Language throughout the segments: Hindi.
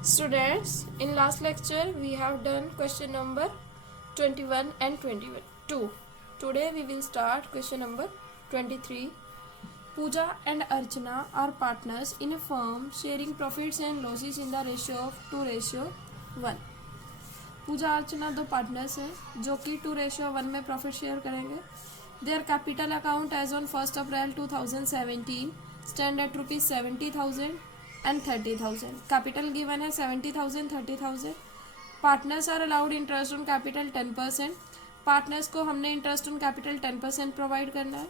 Students, in last lecture we have done question number 21 and 22. Today we will start question number 23. Pooja and Archana are partners in a firm sharing profits and losses in the ratio of 2:1. पूजा अर्चना दो पार्टनर्स हैं जो कि 2:1 में प्रॉफिट शेयर करेंगे. Their capital account as on 1 April 2017 stand at ₹70,000 and 30,000. Capital given है 70,000, 30,000. Partners are allowed interest on capital 10%. Partners को हमने इंटरेस्ट ऑन कैपिटल 10% प्रोवाइड करना है.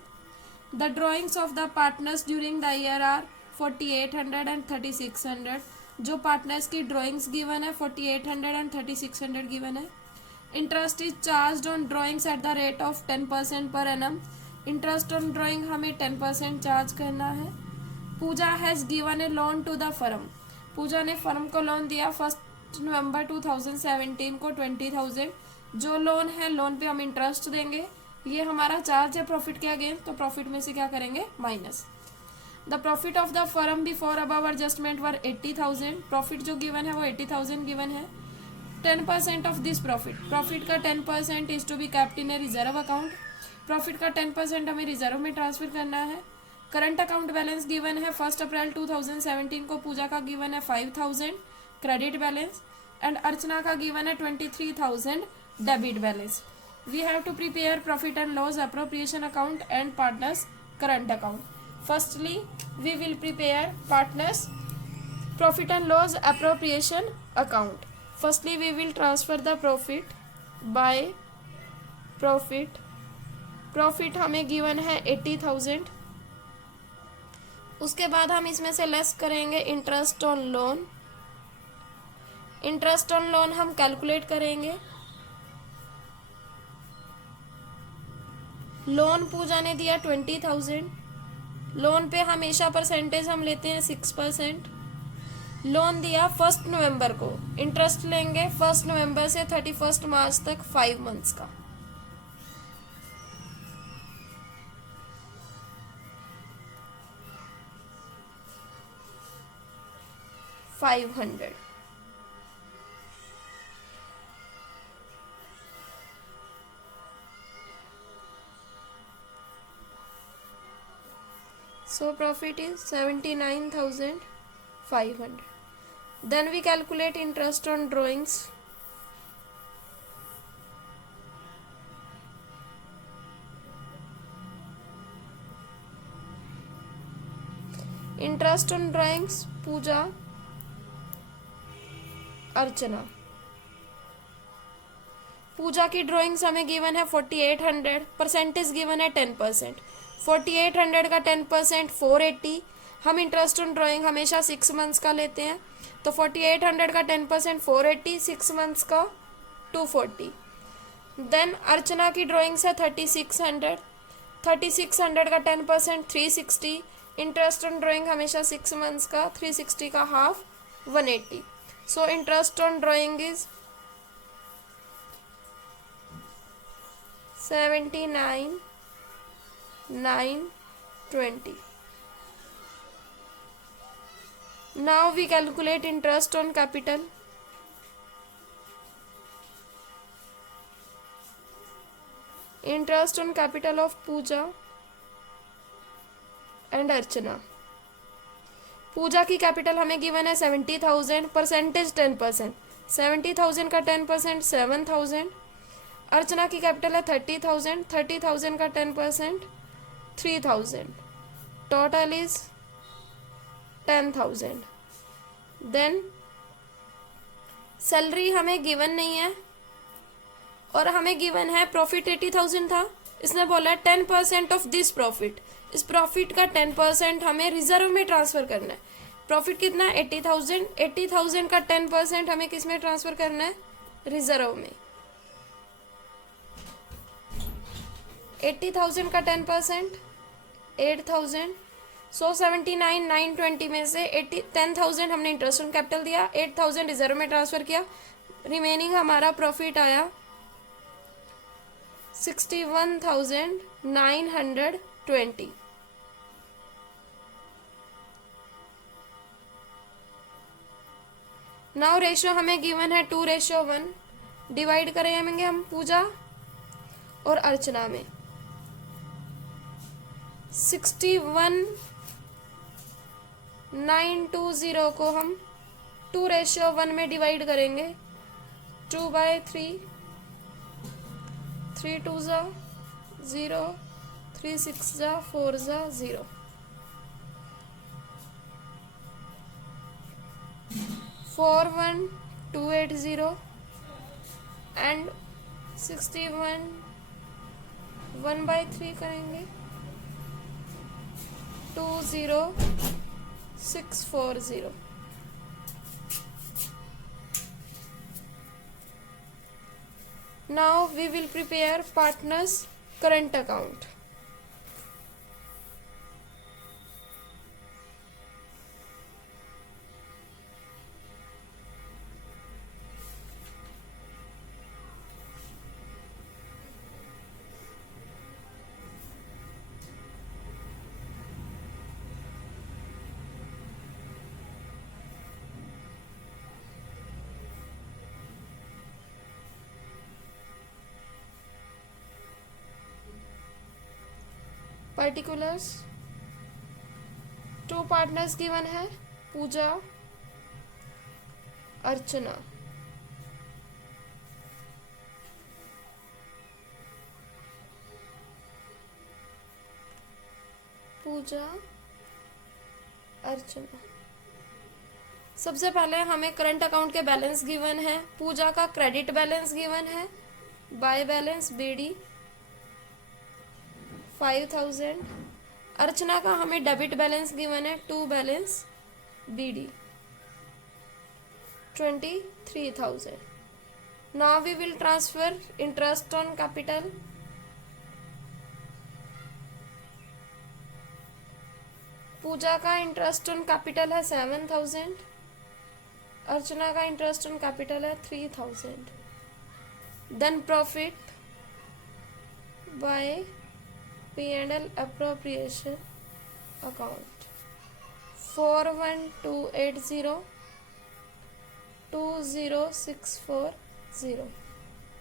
The drawings of the partners during the year are 4800 and 3600. जो पार्टनर्स की ड्रॉइंग्स गिवन है 4800 एंड 3600 गिवन है. Interest is charge on drawings at the rate of 10% per annum. Interest on drawing हमें 10% चार्ज करना है. Pooja has given a loan to the firm. Pooja ने फर्म को लोन दिया 1 नवंबर 2017 को 20,000. जो लोन है लोन पे हम इंटरेस्ट देंगे. ये हमारा चार्ज है प्रॉफिट के अगेंस्ट, तो प्रॉफिट में से क्या करेंगे minus. The profit of the firm before above adjustment were 80,000. Profit जो गिवन है वो 80,000 गिवन है. 10% ऑफ दिस प्रॉफिट का 10% is to be kept in a reserve account. Profit का 10% हमें रिजर्व में ट्रांसफर करना है. करंट अकाउंट बैलेंस गिवन है 1 अप्रैल 2017 को. पूजा का गिवन है 5,000 क्रेडिट बैलेंस एंड अर्चना का गिवन है 23,000 debit balance. We have to prepare profit and loss appropriation account and partners current account. Firstly we will prepare partners profit and loss appropriation account. Firstly we will transfer the profit by profit हमें गिवन है 80,000. उसके बाद हम इसमें से लेस करेंगे interest on loan. Interest on loan हम कैलकुलेट करेंगे. लोन पूजा ने दिया 20,000. लोन पे हमेशा परसेंटेज हम लेते हैं 6%. लोन दिया 1 नवंबर को. इंटरेस्ट लेंगे 1 नवंबर से 31 मार्च तक 5 मंथ्स का. $500. So profit is 79,500. Then we calculate interest on drawings. Interest on drawings पूजा अर्चना. पूजा की ड्राइंग्स हमें गिवन है 4800. परसेंटेज गिवन है 10%. 4800 का 10% 480. हम इंटरेस्ट ऑन ड्राइंग हमेशा 6 मंथ्स का लेते हैं, तो 4800 का 10% 480, 6 मंथ्स का 240. देन अर्चना की ड्राइंग्स है 3600. 3600 का 10% 360. इंटरेस्ट ऑन ड्राइंग हमेशा 6 मंथ्स का, 360 का half 180. So interest on drawing is 79,920. Now we calculate interest on capital. Interest on capital of Pooja and Archana. पूजा की कैपिटल हमें गिवन है 70,000. परसेंटेज 10%. 70,000 का 10% 7,000. अर्चना की कैपिटल है 30,000. 30,000 का 10% 3,000. Total is 10,000. देन सैलरी हमें गिवन नहीं है और हमें गिवन है प्रॉफिट 80,000 था. इसने बोला 10% ऑफ दिस प्रॉफिट. इस प्रॉफिट का 10% हमें रिजर्व में ट्रांसफर करना है. प्रॉफिट कितना है 80,000. 80,000 का 10% हमें किस में ट्रांसफर करना है रिजर्व में. 80,000 का 10% 8,000. सो 79,920 में से 10,000 हमने इंटरेस्ट ऑन कैपिटल दिया, 8,000 रिजर्व में ट्रांसफर किया. रिमेनिंग हमारा प्रॉफिट आया 61,920. नाउ रेशियो हमें गिवन है 2:1, डिवाइड करेंगे हम पूजा और अर्चना में। 61,920 को हम 2:1 में डिवाइड करेंगे। 2/3, 3 2 जा 0, 3 6 जा 4 जा 0, 41,280 एंड 61 1/3 करेंगे 20,640। Now we will prepare partners current account. Particulars, 2 partners given है, पूजा, अर्चना। पूजा, अर्चना। सबसे पहले हमें करंट अकाउंट के बैलेंस गिवन है। पूजा का क्रेडिट बैलेंस गिवन है, बाय बैलेंस बीडी 5,000। अर्चना का हमें डेबिट बैलेंस गिवन है, to balance BD 23,000। Now we will transfer interest on capital. Pooja का इंटरेस्ट ऑन कैपिटल है 7,000, अर्चना का इंटरेस्ट ऑन कैपिटल है 3,000। Then profit by P&L appropriation account 41,280 20,640।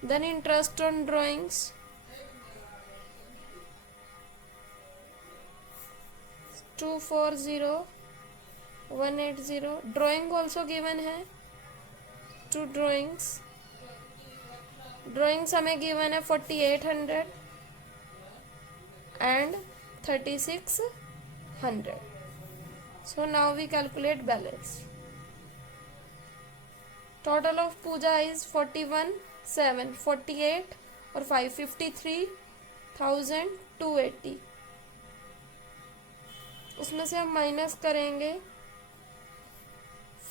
Then interest on drawings 240,180। Drawing also given है, 2 drawings। Drawings हमें given है 4,800 and 3,600। So now we calculate balance. Total of Puja is 41,700, 48 और 5 53,280। उसमें से हम माइनस करेंगे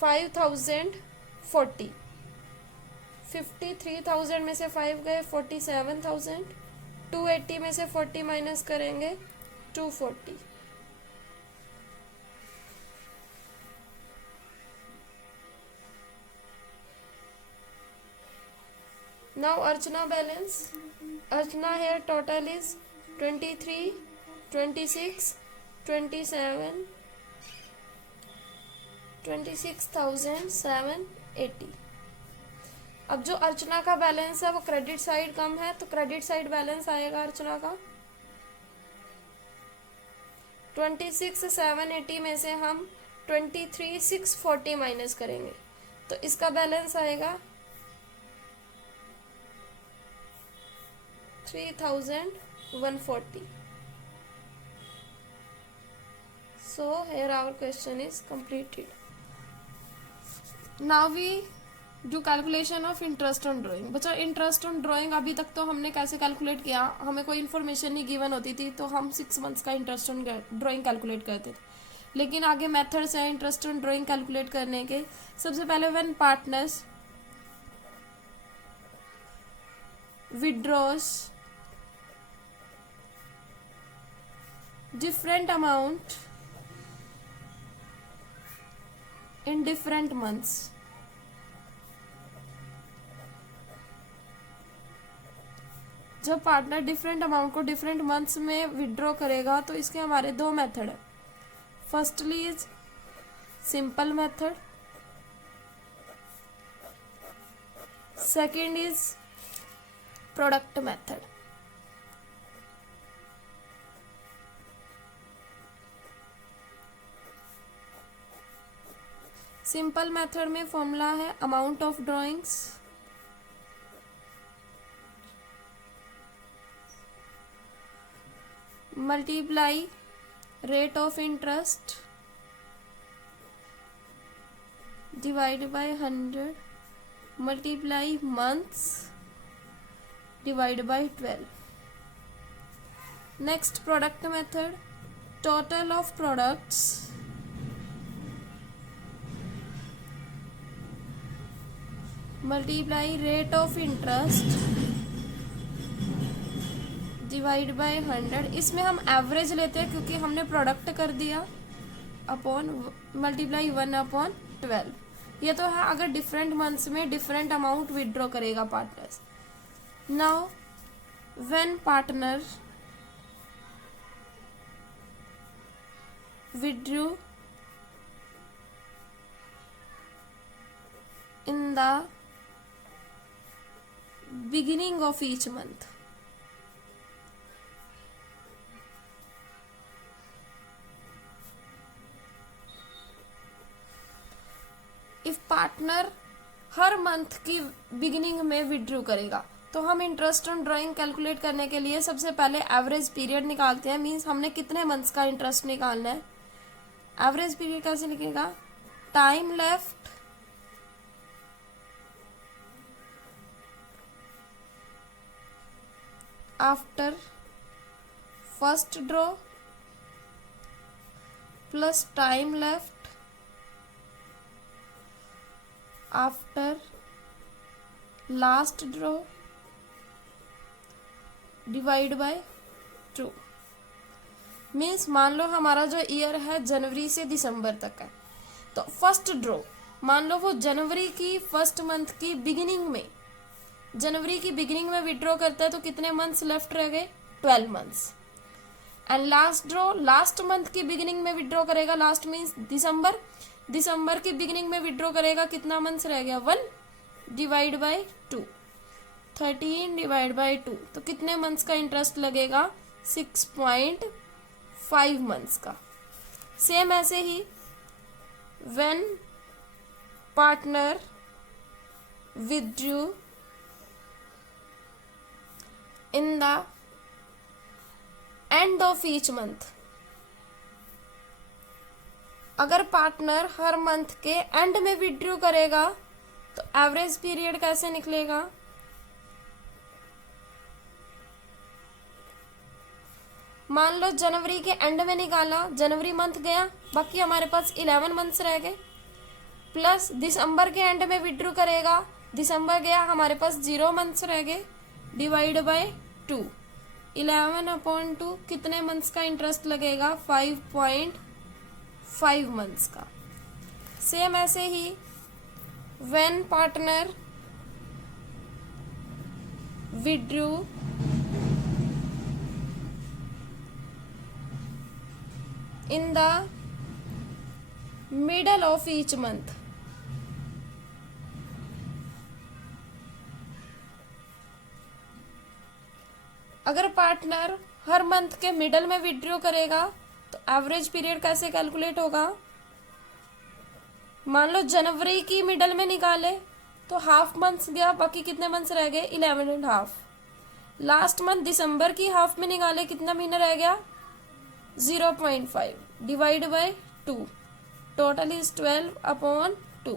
5,040। 53,000 में से 5 गए 47,000। 280 में से 40 माइनस करेंगे 240। Now Archana balance. Archana here total is 23, 26, 27, 26,780। अब जो अर्चना का बैलेंस है वो क्रेडिट साइड कम है, तो क्रेडिट साइड बैलेंस आएगा अर्चना का 26,780 में से हम 23,640 माइनस करेंगे, तो इसका बैलेंस आएगा 3,140। So here our question is completed. Now we do calculation of interest on drawing। बच्चा इंटरेस्ट ऑन ड्राइंग अभी तक तो हमने कैसे कैलकुलेट किया, हमें कोई इन्फॉर्मेशन नहीं गिवन होती थी तो हम 6 मंथ्स का इंटरेस्ट ऑन ड्राइंग कैलकुलेट करते थे। लेकिन आगे मेथड्स हैं इंटरेस्ट ऑन ड्राइंग कैलकुलेट करने के। सबसे पहले when partners withdraws different amount in different months। जब पार्टनर डिफरेंट अमाउंट को डिफरेंट मंथ्स में विड्रॉ करेगा तो इसके हमारे 2 मेथड है। Firstly is simple method Second is product method. Simple method में फॉर्मूला है amount of drawings multiply rate of interest divide by 100 multiply months divide by 12. Next product method total of products multiply rate of interest divide by 100. इसमें हम एवरेज लेते हैं क्योंकि हमने प्रोडक्ट कर दिया अपॉन मल्टीप्लाई 1/12. ये तो है अगर डिफरेंट मंथ्स में डिफरेंट अमाउंट विड्रॉ करेगा partners. Now when partner withdrew in the beginning of each month, if partner हर मंथ की बिगिनिंग में विड्रू करेगा तो हम इंटरेस्ट ऑन ड्राइंग कैलकुलेट करने के लिए सबसे पहले एवरेज पीरियड निकालते हैं. मींस हमने कितने मंथ्स का इंटरेस्ट निकालना है. एवरेज पीरियड कैसे लिखेगा time left after first draw plus time left after last draw divide by 2. Means मान लो हमारा जो ईयर है जनवरी से दिसंबर तक है तो फर्स्ट ड्रॉ मान लो वो जनवरी की फर्स्ट मंथ की बिगिनिंग में जनवरी की बिगिनिंग में विड्रॉ करता है तो कितने मंथ्स लेफ्ट रह गए 12 months. And last draw last month की बिगिनिंग में विड्रॉ करेगा. लास्ट मीन्स दिसंबर की बिगिनिंग में विड्रॉ करेगा. कितना मंथ्स रह गया 1 डिवाइड बाय 2 13 डिवाइड बाय 2. तो कितने मंथ्स का इंटरेस्ट लगेगा 6.5 मंथ्स का. सेम ऐसे ही when partner withdrew in the end of each month, अगर पार्टनर हर मंथ के एंड में विड्रू करेगा तो एवरेज पीरियड कैसे निकलेगा मान लो जनवरी के एंड में निकाला जनवरी मंथ गया बाकी हमारे पास 11 मंथ्स रह गए प्लस दिसंबर के एंड में विड्रू करेगा दिसंबर गया हमारे पास 0 मंथ्स रह गए डिवाइड बाय 2 11/2 कितने मंथ्स का इंटरेस्ट लगेगा 5.5 मंथ्स का. सेम ऐसे ही when partner withdrew in the middle of each month अगर पार्टनर हर मंथ के मिडल में विड्रॉ करेगा तो एवरेज पीरियड कैसे कैलकुलेट होगा मान लो जनवरी की मिडल में निकाले तो हाफ मंथ्स गया बाकी कितने मंथ्स रह गए 11.5. लास्ट मंथ दिसंबर की हाफ में निकाले कितना महीना रह गया 0.5 divide by 2 total is 12/2.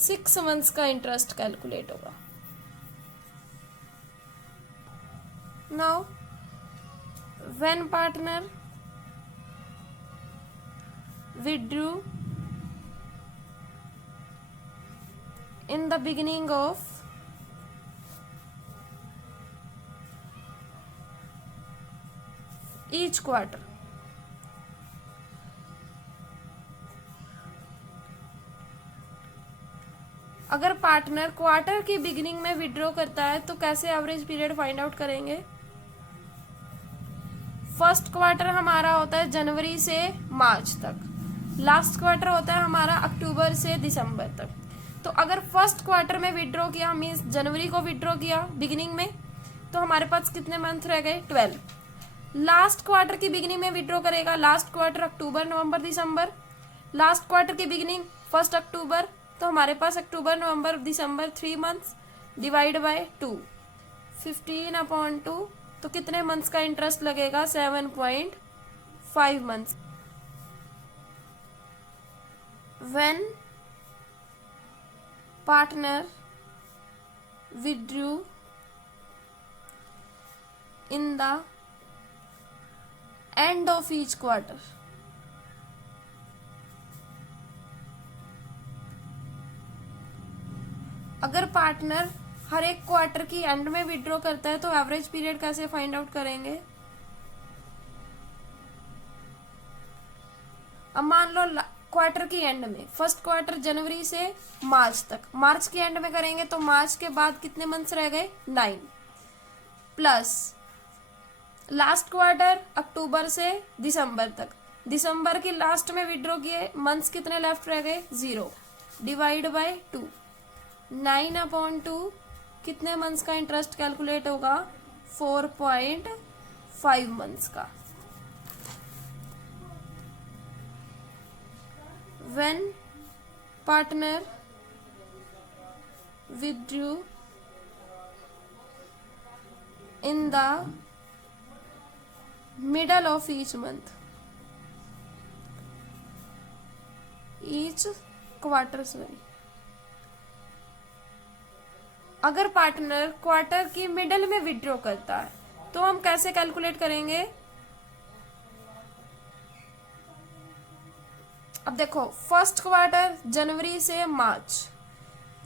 6 months का इंटरेस्ट कैलकुलेट होगा. Now when partner withdrew in the beginning of each quarter, अगर पार्टनर क्वार्टर की बिगिनिंग में विड्रॉ करता है तो कैसे एवरेज पीरियड फाइंड आउट करेंगे. फर्स्ट क्वार्टर हमारा होता है जनवरी से मार्च तक. लास्ट क्वार्टर होता है हमारा अक्टूबर से दिसंबर तक. तो अगर फर्स्ट क्वार्टर में विड्रॉ किया मीन्स जनवरी को विड्रॉ किया बिगिनिंग में, तो हमारे पास कितने मंथ रह गए 12। लास्ट क्वार्टर की बिगिनिंग में विड्रॉ करेगा, लास्ट क्वार्टर अक्टूबर नवंबर दिसंबर, लास्ट क्वार्टर की बिगिनिंग 1 अक्टूबर, तो हमारे पास अक्टूबर नवंबर दिसंबर 3 मंथ्स डिवाइड बाय 2, 15/2, तो कितने मंथ्स का इंटरेस्ट लगेगा 7.5 months. When partner withdrew in the end of each quarter, अगर पार्टनर हर एक क्वार्टर की एंड में विड्रॉ करता है तो एवरेज पीरियड कैसे फाइंड आउट करेंगे। अब मान लो क्वार्टर की एंड में, फर्स्ट क्वार्टर जनवरी से मार्च तक, मार्च की एंड में करेंगे तो मार्च के बाद कितने मंथ्स रह गए 9, प्लस लास्ट क्वार्टर अक्टूबर से दिसंबर तक, दिसंबर की लास्ट में विड्रॉ किए मंथ्स कितने लेफ्ट रह गए 0, डिवाइड बाय 2, 9/2, कितने मंथ्स का इंटरेस्ट कैलकुलेट होगा 4.5 मंथ्स का। When partner withdrew in the middle of each month, each quarter, sorry, अगर पार्टनर क्वार्टर की मिडल में विड्रॉ करता है तो हम कैसे कैलकुलेट करेंगे। अब देखो फर्स्ट क्वार्टर जनवरी से मार्च,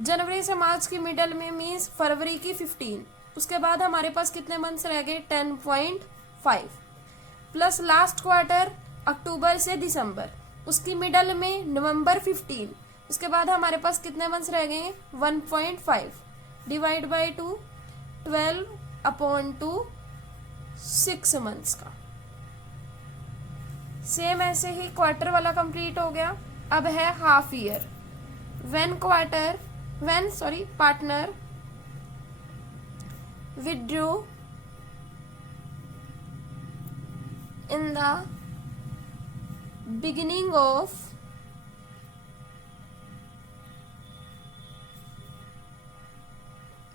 जनवरी से मार्च की मिडल में मीन्स फरवरी की 15, उसके बाद हमारे पास कितने मंथ्स रह गए 10.5, प्लस लास्ट क्वार्टर अक्टूबर से दिसंबर, उसकी मिडल में नवंबर 15, उसके बाद हमारे पास कितने मंथ्स रह गए 1.5, डिवाइड बाय 2, 12/2, 6 मंथ्स का। सेम ऐसे ही क्वार्टर वाला कंप्लीट हो गया। अब है half year. When partner withdrew in the beginning of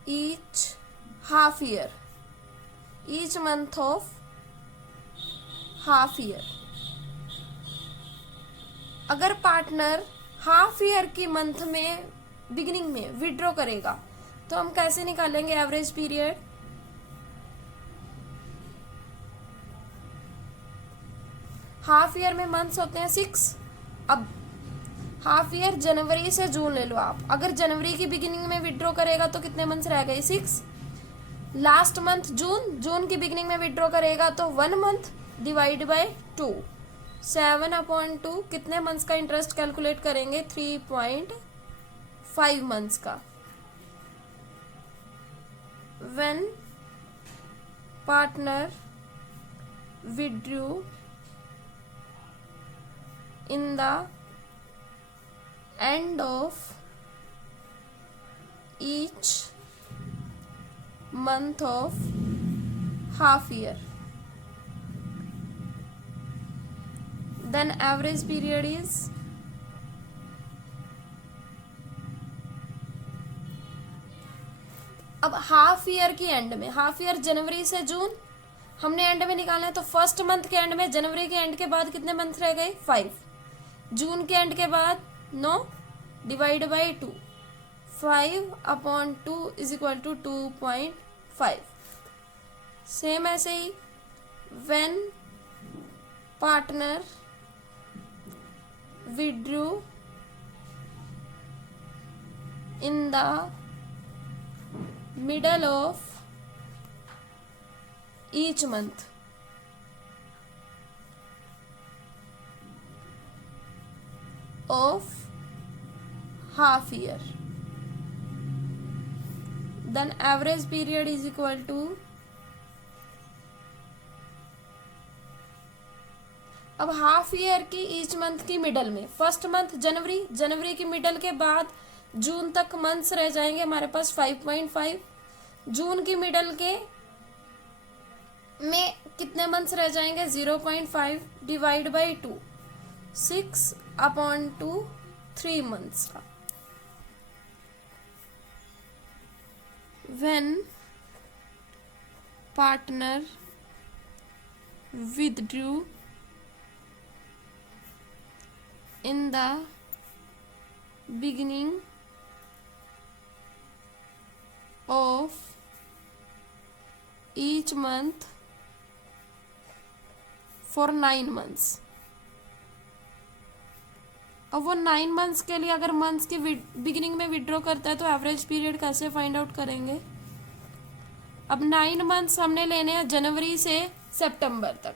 each half year, each month of half year, अगर पार्टनर हाफ ईयर की मंथ में बिगिनिंग में विड्रॉ करेगा तो हम कैसे निकालेंगे एवरेज पीरियड। हाफ ईयर में मंथ्स होते हैं 6। अब हाफ ईयर जनवरी से जून ले लो आप, अगर जनवरी की बिगिनिंग में विड्रॉ करेगा तो कितने मंथ्स रह गए 6, लास्ट मंथ जून, जून की बिगिनिंग में विड्रॉ करेगा तो 1 मंथ, डिवाइड बाय 2, 7/2, कितने मंथ्स का इंटरेस्ट कैलकुलेट करेंगे 3.5 मंथ्स का। When partner withdrew in the end of each month of half year, then average period is अब हाफ ईयर की एंड में, हाफ ईयर जनवरी से जून हमने एंड में निकालना है तो फर्स्ट मंथ के एंड में, जनवरी के एंड के बाद कितने मंथ रह गए 5, जून के एंड के बाद 9, divide by 2, 5/2 is equal to 2.5। Same ऐसे ही when partner withdrew in the middle of each month, of half year, then average period is equal to, अब हाफ ईयर की ईच मंथ की मिडल में, फर्स्ट मंथ जनवरी, जनवरी की मिडल के बाद जून तक मंथ्स रह जाएंगे हमारे पास 5.5। जून की मिडल के में कितने मंथ्स रह जाएंगे 0.5 डिवाइड बाई 2, 6/2 3 मंथ्स का। When partner withdrew in the beginning of each month for 9 months। अब वो 9 मंथ्स के लिए अगर मंथ्स की बिगिनिंग में विड्रॉ करता है तो एवरेज पीरियड कैसे फाइंड आउट करेंगे। अब 9 मंथ्स हमने लेने हैं जनवरी से सितंबर तक।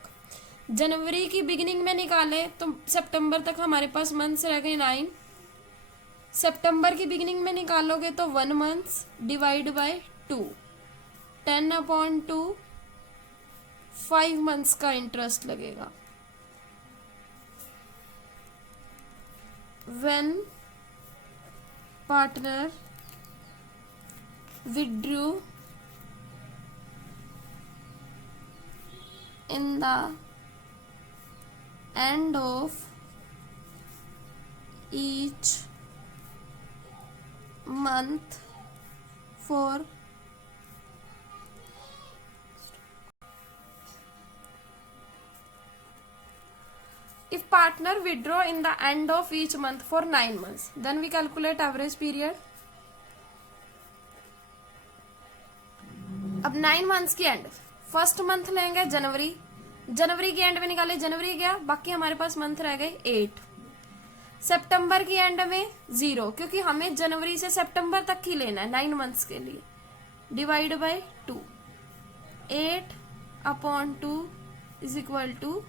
जनवरी की बिगिनिंग में निकाले तो सितंबर तक हमारे पास मंथ्स रह गए 9। सितंबर की बिगिनिंग में निकालोगे तो 1 मंथ्स डिवाइड बाय 2, 10/2 5 मंथ्स का इंटरेस्ट लगेगा। When partner withdrew in the end of each month for if partner withdraw in the end of each month for 9 months, then we calculate average period। अब 9 मंथ्स की एंड, फर्स्ट मंथ लेंगे जनवरी, जनवरी की एंड में निकाले जनवरी गया, बाकी हमारे पास मंथ रह गए 8। सितंबर की एंड में 0, क्योंकि हमें जनवरी से सितंबर तक ही लेना है 9 मंथ्स के लिए, divide by 2, 8/2 is equal to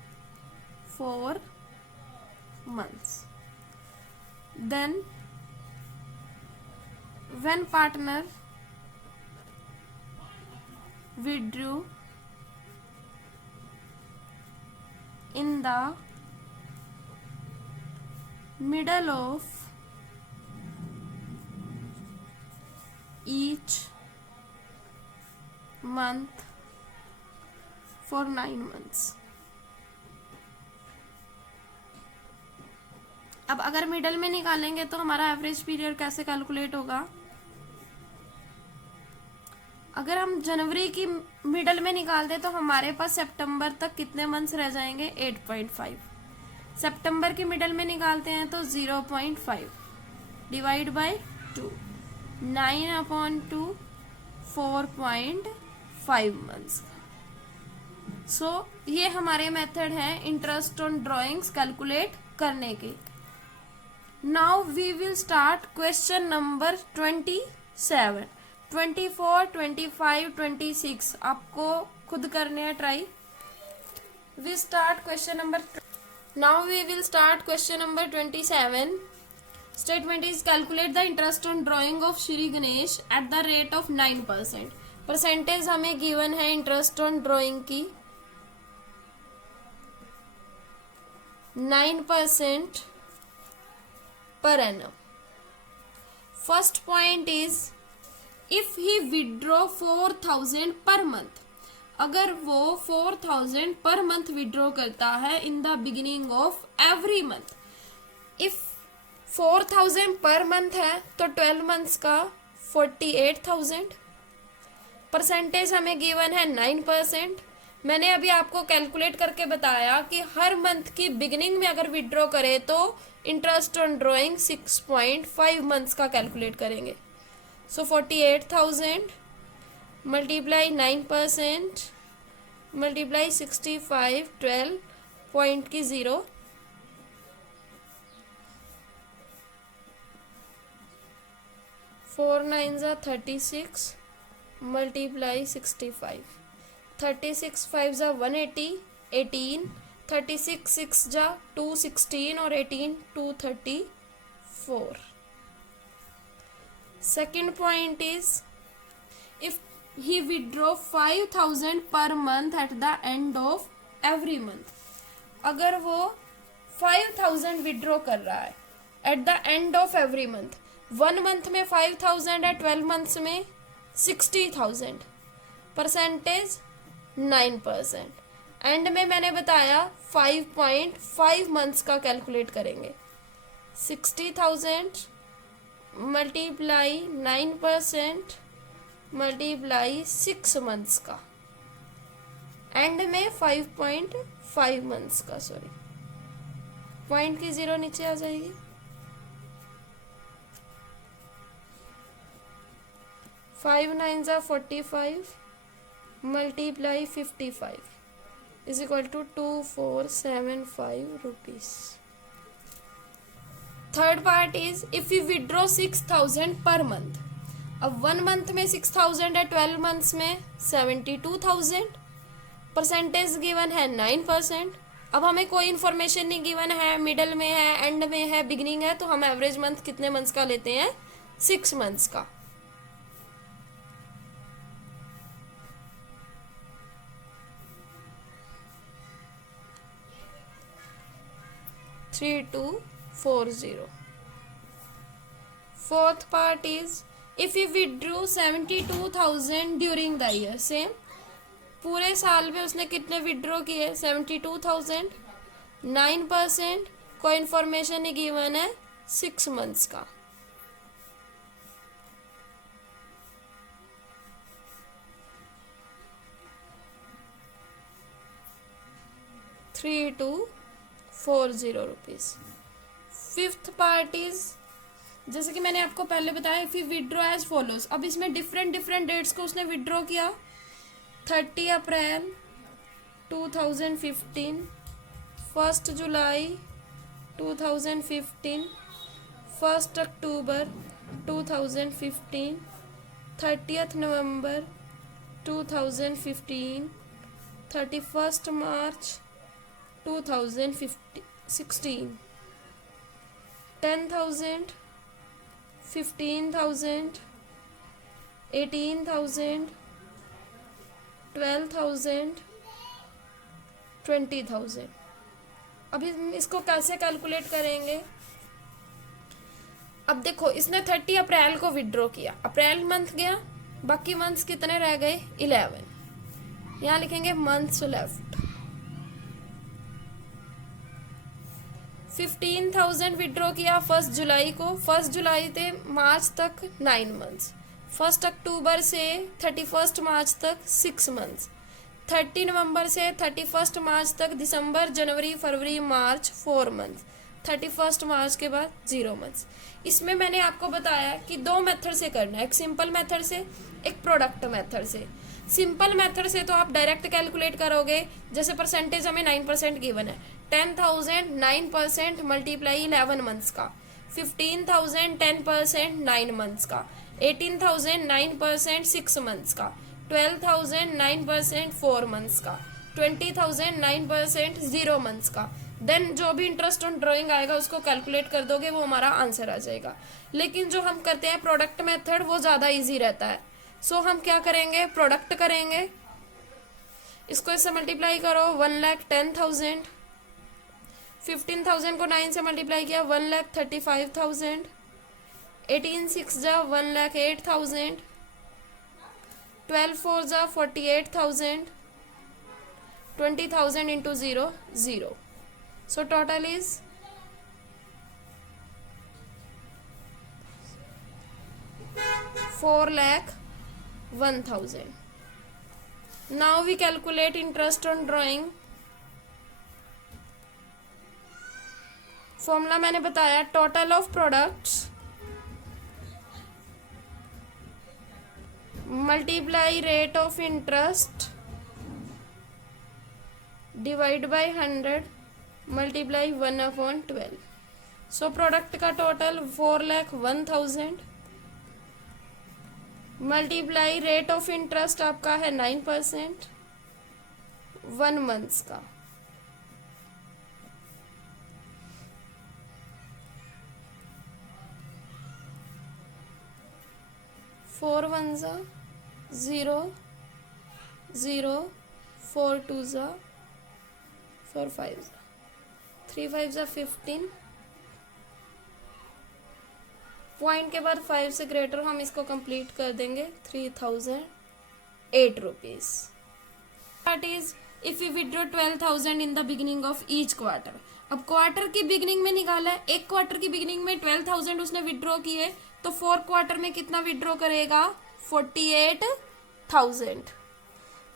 4 months। Then when partner withdrew in the middle of each month for 9 months। अब अगर मिडल में निकालेंगे तो हमारा एवरेज पीरियड कैसे कैलकुलेट होगा। अगर हम जनवरी की मिडल में निकाल दें तो हमारे पास सितंबर तक कितने मंथ्स रह जाएंगे 8.5। सितंबर की मिडल में निकालते हैं तो 0.5 डिवाइड बाय 2, 9/2 4.5 मंथ्स। सो ये हमारे मेथड है इंटरेस्ट ऑन ड्राइंग्स कैलकुलेट करने के। Now we will start question number 27, 24, 25, 26 आपको खुद करने हैं try. We start question number, now we will start question number 27। Statement is calculate the interest on drawing of Shri Ganesh at the rate of 9%। Percentage हमें गिवन है इंटरेस्ट ऑन ड्राइंग की 9% per annum। First point is if he withdraw 4,000 per month, अगर वो 4,000 पर मंथ विड्रॉ करता है in the beginning of every month. If 4,000 per month है तो 12 मंथ्स का 48,000। परसेंटेज हमें गिवन है 9%। मैंने अभी आपको कैलकुलेट करके बताया कि हर मंथ की बिगिनिंग में अगर विड्रॉ करे तो इंटरेस्ट ऑन ड्रॉइंग 6.5 मंथ्स का कैलकुलेट करेंगे। सो 48,000 मल्टीप्लाई 9% मल्टीप्लाई 65 12 पॉइंट की 0 4 9 36 मल्टीप्लाई 65 36 5 180 18 36 6 216 और 18 234। Second point is if he withdraw 5,000 per month at the end of every month, अगर वो 5,000 विड्रॉ कर रहा है at the end of every month, 1 month में 5,000 है, 12 मंथ्स में 60,000, परसेंटेज 9%। एंड में मैंने बताया 5.5 मंथ्स का कैलकुलेट करेंगे। 60,000 मल्टीप्लाई 9% मल्टीप्लाई 6 मंथ्स का, एंड में 5.5 मंथ्स का, सॉरी पॉइंट की 0 नीचे आ जाएगी। 5 9 जा 45 multiply 55 is equal to 2475 rupees. Third part is if you withdraw 6,000 per month. अब 1 मंथ में 6,000 है, 12 मंथ्स में 72,000, परसेंटेज गिवन है 9%। अब हमें कोई इन्फॉर्मेशन नहीं गिवन है, मिडल में है, एंड में है, बिगिनिंग है, तो हम एवरेज मंथ कितने मंथ्स का लेते हैं? 6 मंथ्स का। Three two 40। Fourth part is if you withdrew 72,000 during the year. Same, पूरे साल में उसने कितने विड्रॉ किए? 72,000, 9%, कोई इन्फॉर्मेशन नहीं गिवन है, 6 मंथ्स का। ₹3,240 रुपीज। फिफ्थ पार्ट इज जैसे कि मैंने आपको पहले बताया if you withdraw as follows. अब इसमें डिफरेंट डिफरेंट डेट्स को उसने विड्रॉ किया। 30 अप्रैल 2015, 1 जुलाई 2015, 1 अक्टूबर 2015, 30 नवंबर 2015, 31 मार्च 2016, 10,000, 15,000, 18,000, 12,000, 20,000। अभी इसको कैसे कैलकुलेट करेंगे? अब देखो, इसने 30 अप्रैल को विड्रॉ किया, अप्रैल मंथ गया, बाकी मंथ्स कितने रह गए? 11। यहाँ लिखेंगे मंथ्स लेफ्ट। 15,000 विड्रॉ किया 1 जुलाई को, 1 जुलाई से मार्च तक 9 मंथ्स, 1 अक्टूबर से 31 मार्च तक 6 मंथ्स, 30 नवंबर से 31 मार्च तक दिसंबर, जनवरी, फरवरी, मार्च 4 मंथ्स, 31 मार्च के बाद 0 मंथ्स। इसमें मैंने आपको बताया कि 2 मेथड से करना है, एक सिंपल मेथड से, एक प्रोडक्ट मेथड से। सिंपल मेथड से तो आप डायरेक्ट कैलकुलेट करोगे, जैसे परसेंटेज हमें 9% गिवन है, 10,000 9% मल्टीप्लाई 11 मंथ्स का, 15,000 10% 9 मंथ्स का, 18,000 9% 6 मंथ्स का, 12,000 9% 4 मंथ्स का, 20,000 9% 0 मंथ्स का। देन जो भी इंटरेस्ट ऑन ड्राइंग आएगा उसको कैलकुलेट कर दोगे, वो हमारा आंसर आ जाएगा। लेकिन जो हम करते हैं प्रोडक्ट मेथड वो ज़्यादा इजी रहता है। सो हम क्या करेंगे? प्रोडक्ट करेंगे। इसको इससे मल्टीप्लाई करो, 1,10,000, 15,000 को 9 से मल्टीप्लाई किया, 1,35,000, 18 6 जा 1,08,000, 12 4 जा 48,000, 20,000 into 0 0। So total is 4,01,000। Now we calculate interest on drawing। Formula मैंने बताया, total of products multiply rate of interest divide by 100 multiply 1/12। So product का total 4,01,000 multiply rate of interest आपका है 9%, 1 मंथ्स का। 4 1 जा 0 0, 4 2 जा 4 5 जा 3 5 जा 15, पॉइंट के बाद 5 से ग्रेटर हम इसको कंप्लीट कर देंगे 3008 rupees. That is if you withdraw 12,000 in the beginning of each quarter. अब क्वार्टर की बिगिनिंग में निकाला है, एक क्वार्टर की बिगिनिंग में 12,000 उसने विड्रॉ किए, तो 4 क्वार्टर में कितना विड्रॉ करेगा 48,000।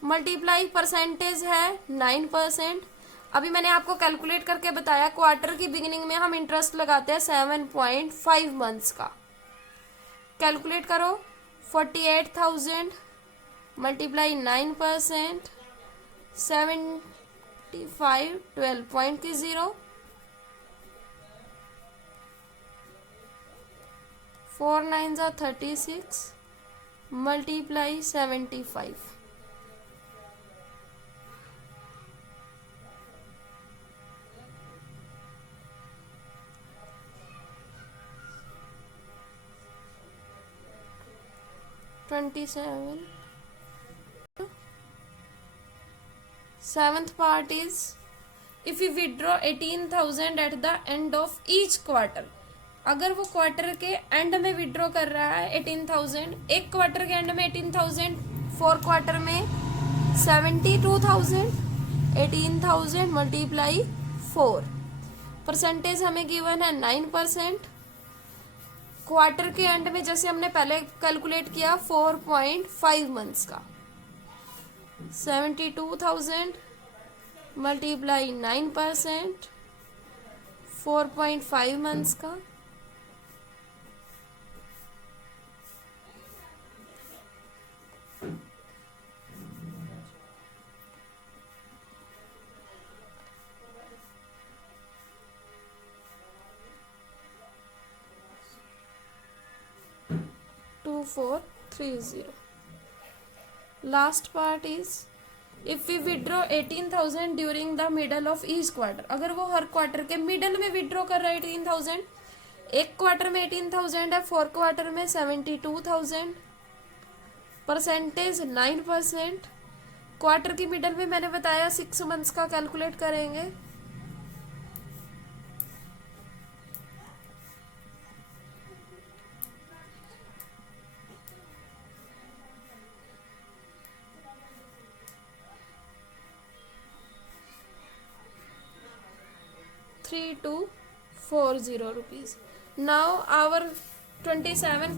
मल्टीप्लाई परसेंटेज है 9%। अभी मैंने आपको कैलकुलेट करके बताया क्वार्टर की बिगिनिंग में हम इंटरेस्ट लगाते हैं 7.5 मंथ्स का। कैलकुलेट करो 48,000 multiply 9%, 75, 12.0, 4 9 36 multiply 75। Seventh part is if you withdraw 18,000 at the end of each quarter। अगर वो क्वार्टर के एंड में विड्रॉ कर रहा है 18,000, एक क्वार्टर के एंड में 18,000, 4 क्वार्टर में 72,000, 18,000 मल्टीप्लाई 4। परसेंटेज हमें गिवन है 9%। क्वार्टर के एंड में जैसे हमने पहले कैलकुलेट किया 4.5 मंथ्स का, 72,000 मल्टीप्लाई 9%, 4.5 मंथ्स का, $2,430। Last part is if we withdraw 18,000 during the middle of each quarter. अगर वो हर क्वार्टर के मिडल में विड्रॉ कर रहा है 18,000, एक क्वार्टर में 18,000 है, 4 क्वार्टर में 72,000, परसेंटेज 9%। क्वार्टर की मिडल में मैंने बताया 6 मंथ्स का कैलकुलेट करेंगे, ₹3,240। Now our 27